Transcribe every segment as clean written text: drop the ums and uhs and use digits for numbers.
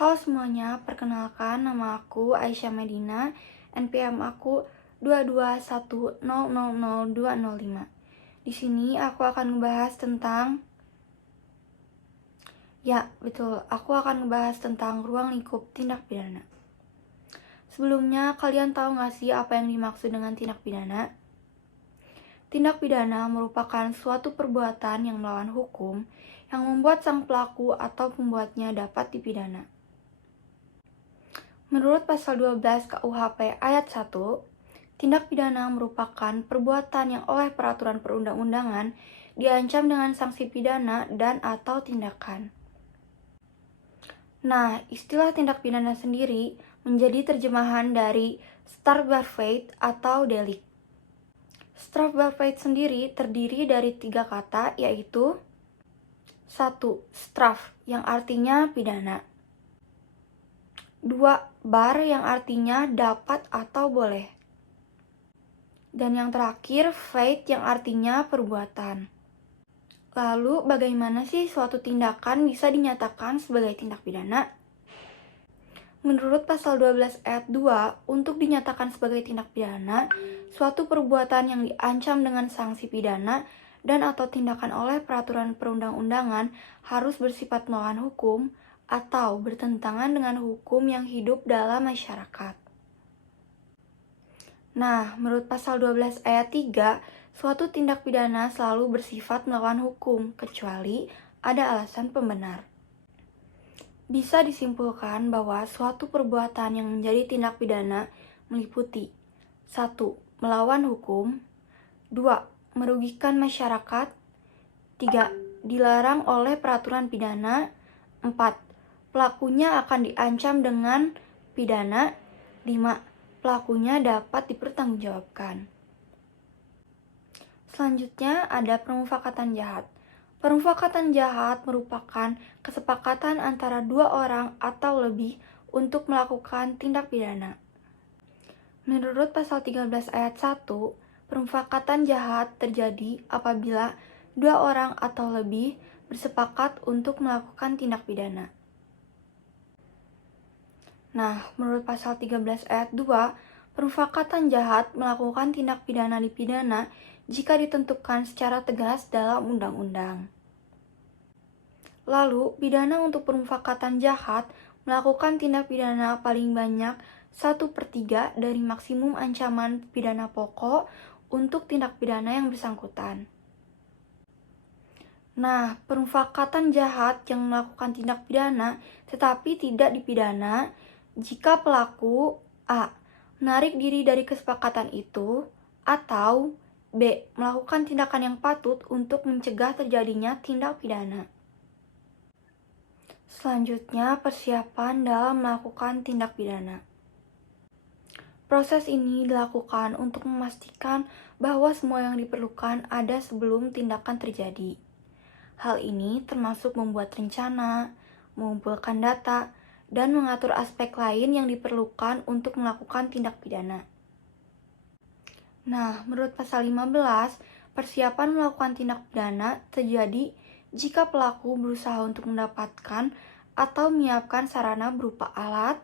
Halo semuanya, perkenalkan nama aku Aisyah Medina, NPM aku 221000205. Di sini aku akan ngebahas tentang aku akan ngebahas tentang ruang lingkup tindak pidana. Sebelumnya, kalian tahu nggak sih apa yang dimaksud dengan tindak pidana? Tindak pidana merupakan suatu perbuatan yang melawan hukum yang membuat sang pelaku atau pembuatnya dapat dipidana. Menurut pasal 12 KUHP ayat 1, tindak pidana merupakan perbuatan yang oleh peraturan perundang-undangan diancam dengan sanksi pidana dan atau tindakan. Nah, istilah tindak pidana sendiri menjadi terjemahan dari strafbarfeit atau delik. Strafbarfeit sendiri terdiri dari 3 kata, yaitu 1. Straf, yang artinya pidana. 2. Bar, yang artinya dapat atau boleh. Dan yang terakhir, feit, yang artinya perbuatan. Lalu, bagaimana sih suatu tindakan bisa dinyatakan sebagai tindak pidana? Menurut pasal 12 ayat 2, untuk dinyatakan sebagai tindak pidana, suatu perbuatan yang diancam dengan sanksi pidana dan atau tindakan oleh peraturan perundang-undangan harus bersifat melawan hukum atau bertentangan dengan hukum yang hidup dalam masyarakat. Nah, menurut pasal 12 ayat 3, suatu tindak pidana selalu bersifat melawan hukum, kecuali ada alasan pembenar. Bisa disimpulkan bahwa suatu perbuatan yang menjadi tindak pidana meliputi 1. Melawan hukum, 2. Merugikan masyarakat, 3. Dilarang oleh peraturan pidana, 4. Pelakunya akan diancam dengan pidana, 5. Pelakunya dapat dipertanggungjawabkan. Selanjutnya ada permufakatan jahat. Permufakatan jahat merupakan kesepakatan antara 2 orang atau lebih untuk melakukan tindak pidana. Menurut pasal 13 ayat 1, permufakatan jahat terjadi apabila 2 orang atau lebih bersepakat untuk melakukan tindak pidana. Nah, menurut pasal 13 ayat 2, permufakatan jahat melakukan tindak pidana dipidana jika ditentukan secara tegas dalam undang-undang. Lalu, pidana untuk permufakatan jahat melakukan tindak pidana paling banyak 1/3 dari maksimum ancaman pidana pokok untuk tindak pidana yang bersangkutan. Nah, permufakatan jahat yang melakukan tindak pidana tetapi tidak dipidana jika pelaku A. menarik diri dari kesepakatan itu, atau B. melakukan tindakan yang patut untuk mencegah terjadinya tindak pidana. Selanjutnya, persiapan dalam melakukan tindak pidana. Proses ini dilakukan untuk memastikan bahwa semua yang diperlukan ada sebelum tindakan terjadi. Hal ini termasuk membuat rencana, mengumpulkan data, dan mengatur aspek lain yang diperlukan untuk melakukan tindak pidana. Nah, menurut pasal 15, persiapan melakukan tindak pidana terjadi jika pelaku berusaha untuk mendapatkan atau menyiapkan sarana berupa alat,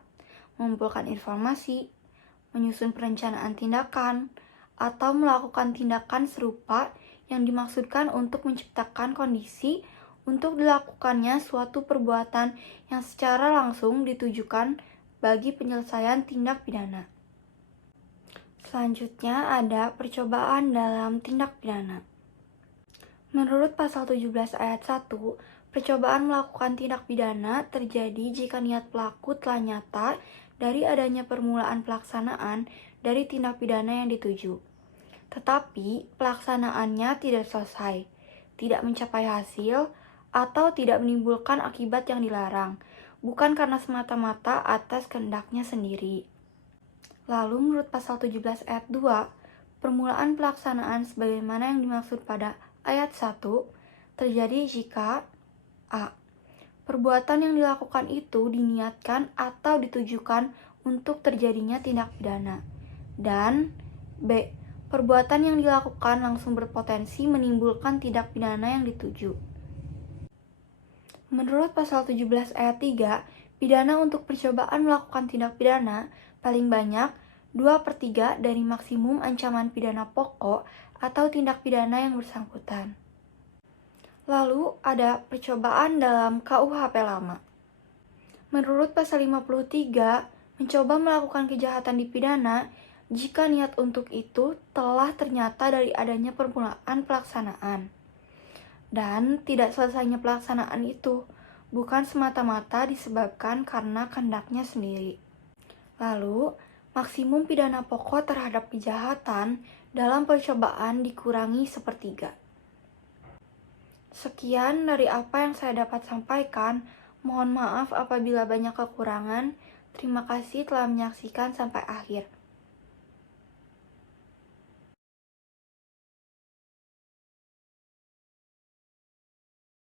mengumpulkan informasi, menyusun perencanaan tindakan, atau melakukan tindakan serupa yang dimaksudkan untuk menciptakan kondisi untuk dilakukannya suatu perbuatan yang secara langsung ditujukan bagi penyelesaian tindak pidana. Selanjutnya ada percobaan dalam tindak pidana. Menurut pasal 17 ayat 1, percobaan melakukan tindak pidana terjadi jika niat pelaku telah nyata dari adanya permulaan pelaksanaan dari tindak pidana yang dituju. Tetapi pelaksanaannya tidak selesai, tidak mencapai hasil, atau tidak menimbulkan akibat yang dilarang, bukan karena semata-mata atas kehendaknya sendiri. Lalu menurut pasal 17 ayat 2, permulaan pelaksanaan sebagaimana yang dimaksud pada ayat 1 terjadi jika A. Perbuatan yang dilakukan itu diniatkan atau ditujukan untuk terjadinya tindak pidana, dan B. Perbuatan yang dilakukan langsung berpotensi menimbulkan tindak pidana yang dituju. Menurut pasal 17 ayat 3, Pidana untuk percobaan melakukan tindak pidana paling banyak 2/3 dari maksimum ancaman pidana pokok atau tindak pidana yang bersangkutan. Lalu ada percobaan dalam KUHP lama. Menurut pasal 53, mencoba melakukan kejahatan dipidana jika niat untuk itu telah ternyata dari adanya permulaan pelaksanaan. Dan tidak selesainya pelaksanaan itu bukan semata-mata disebabkan karena kehendaknya sendiri. Lalu, maksimum pidana pokok terhadap kejahatan dalam percobaan dikurangi 1/3. Sekian dari apa yang saya dapat sampaikan. Mohon maaf apabila banyak kekurangan. Terima kasih telah menyaksikan sampai akhir.